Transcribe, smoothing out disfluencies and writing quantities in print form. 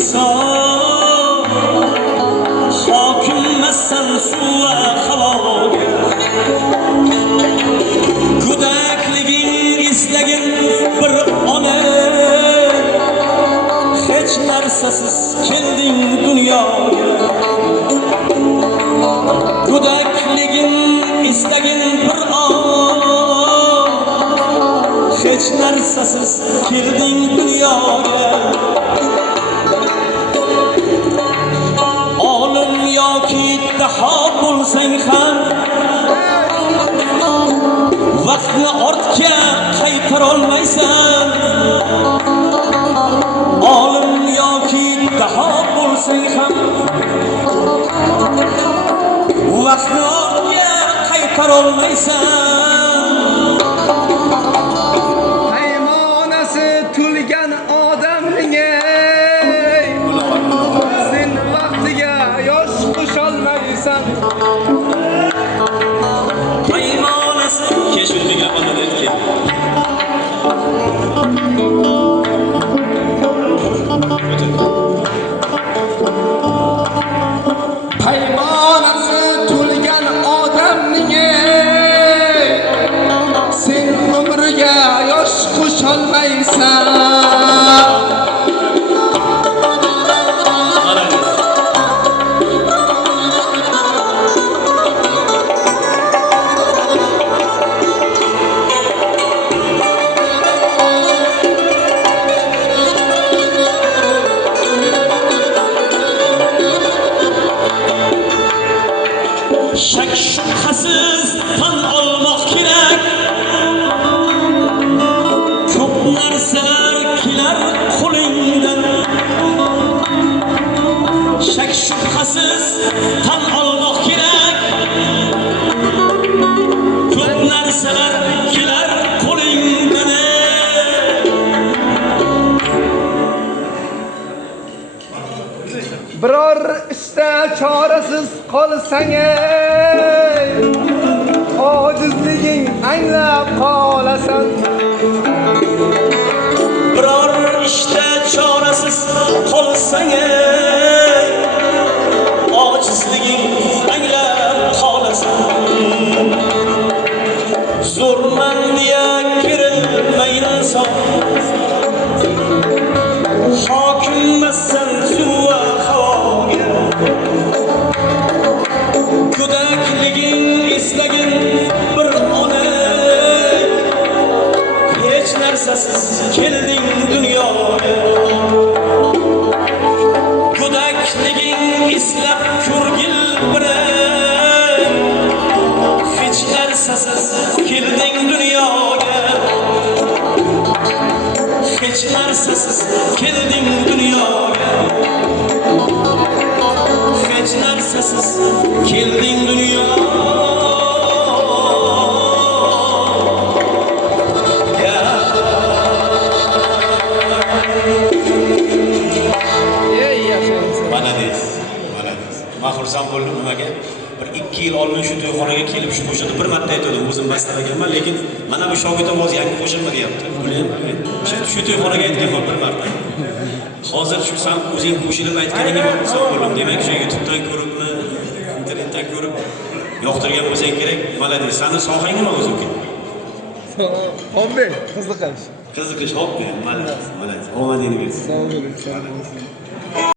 inson hokimmassan suv va havoga go'dakliging eslagin bir ona hech narsasiz kelding dunyoga go'dakliging eslagin bir hech narsasiz kelding dunyoga olim yoki daho bo'lsang ham vaqtni ortga qaytarolmaysan olim yoki daho bo'lsang ham vaqtni ortga qaytarolmaysan Tulgan odamning sen vaqtiga yosh qo'sholmaysan paymonasi kechirdik amaliyotga paymonasi tulgan odamning sen umriga yosh qo'sholmaysan shak shubhasiz tan olmoq kerak ko'p narsalar kelar qo'lingdan shak shubhasiz tan olmoq kerak ko'p narsalar kelar qo'lingdan biror ishda chorasiz qolsang ojizliging anglab qolasan biror ishda chorasiz qolsang ojizliging anglab qolasan zo'rman deya kerilmay inson hokimmassan suv va havoga go'dakliging eslagin bir ona hech narsasiz kelding dunyoga go'dakliging eslab ko'rgil biray hech narsasiz kelding dunyoga hech narsasiz kelding dunyoga hech narsasiz kelding dunyoga malades men xursand bo'ldim nimaga bir 2 yil oldin shu to'yxonaga kelib shu qo'shiqni bir marta aytdim o'zim bastalaganman lekin mana bu shogirdam hozir yangi qo'shiqni deyapti shu to'yxonaga aytganman bir marta hozir shu san o'zing qo'shilib aytganingga men xursand bo'ldim demak shu YouTubedan ko'ribmi internetdan ko'rib yoqtirgan bo'lsang kerak malades sani sohang nima o'zi uka hobbi qiziqish hobbi malades omadingni bersin sog' bo'ling